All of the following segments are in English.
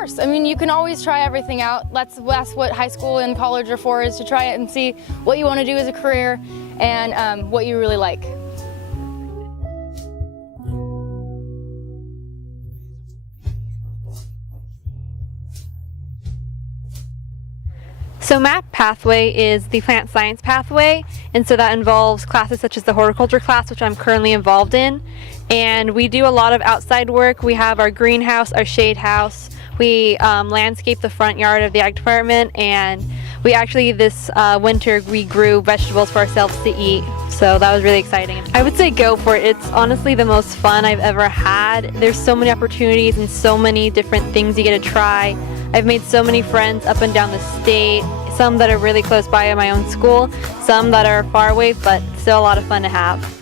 course. I mean, you can always try everything out. That's what high school and college are for, is to try it and see what you want to do as a career and what you really like. So MAP pathway is the plant science pathway, and so that involves classes such as the horticulture class, which I'm currently involved in. And we do a lot of outside work. We have our greenhouse, our shade house. We landscape the front yard of the ag department, and we actually this winter we grew vegetables for ourselves to eat. So that was really exciting. I would say go for it. It's honestly the most fun I've ever had. There's so many opportunities and so many different things you get to try. I've made so many friends up and down the state, some that are really close by at my own school, some that are far away, but still a lot of fun to have.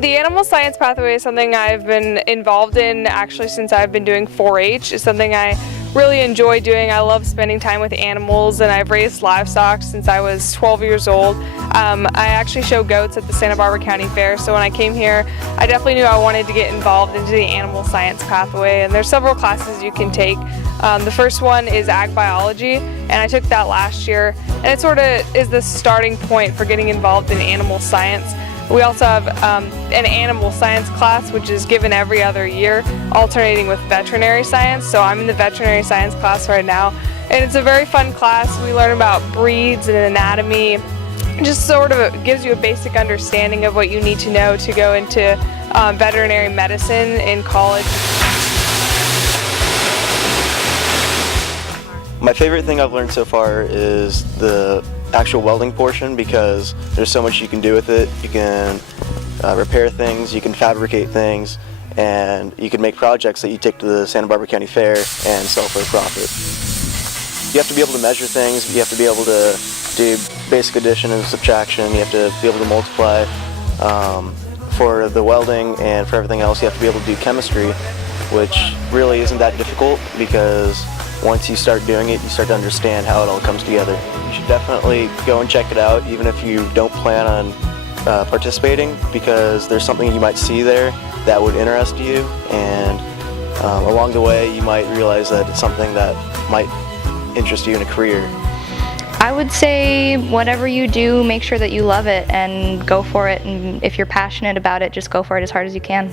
The animal science pathway is something I've been involved in actually since I've been doing 4-H. It's something I really enjoy doing. I love spending time with animals, and I've raised livestock since I was 12 years old. I actually show goats at the Santa Barbara County Fair, so when I came here I definitely knew I wanted to get involved into the animal science pathway, and there's several classes you can take. The first one is ag biology, and I took that last year, and it sort of is the starting point for getting involved in animal science. We also have an animal science class, which is given every other year, alternating with veterinary science. So I'm in the veterinary science class right now, and it's a very fun class. We learn about breeds and anatomy. It just sort of gives you a basic understanding of what you need to know to go into veterinary medicine in college. My favorite thing I've learned so far is the actual welding portion, because there's so much you can do with it. You can repair things, you can fabricate things, and you can make projects that you take to the Santa Barbara County Fair and sell for a profit. You have to be able to measure things, you have to be able to do basic addition and subtraction, you have to be able to multiply. For the welding and for everything else, you have to be able to do chemistry, which really isn't that difficult, because once you start doing it, you start to understand how it all comes together. You should definitely go and check it out, even if you don't plan on participating, because there's something you might see there that would interest you, and along the way you might realize that it's something that might interest you in a career. I would say whatever you do, make sure that you love it and go for it, and if you're passionate about it, just go for it as hard as you can.